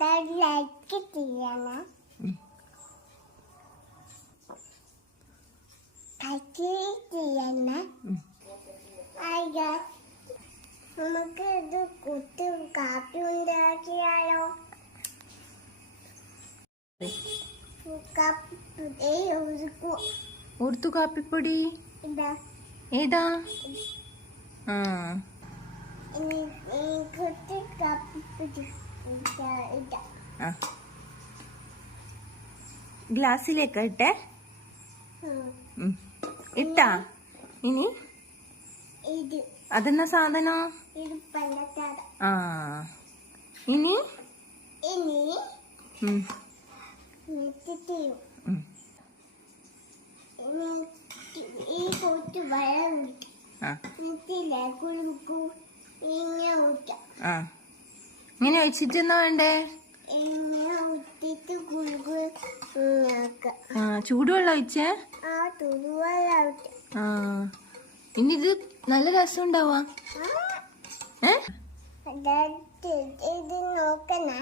Like ചെയ്യണം. നമുക്ക് ഇത് കുത്തി കാപ്പി ഉണ്ടാക്കിയാലോ? ഉറുദു കാപ്പിപ്പൊടി ഇതാ ഏതാ? ആ കുത്തി കാപ്പിപ്പൊടി ഇതാ. ഗ്ലാസ്സിലേക്ക് ഇട്ടേ. ഇട്ടാ ഇനി ഇത് അതെന്നാ സാധനം? ഇത് പഞ്ചസാര. ആ ഇനി ഇനി ഉം. ചെയ്യും. ഈ കൊച്ചു വെള്ളം കുളിക്കും ഇങ്ങനെ ഊറ്റാം. ആ ഇങ്ങനെ ഒഴിച്ചിട്ട് എന്നാ വേണ്ടേ? ഇങ്ങനെ ഊറ്റിട്ട് കുളിക്കും. ആ ചൂടുവെള്ളം ഒഴിച്ചേ. ആ തുടുവെള്ളം ഊറ്റാം. ആ ഇനി ഇത് നല്ല രസം ഉണ്ടാവാ. ഇത് നോക്കണേ.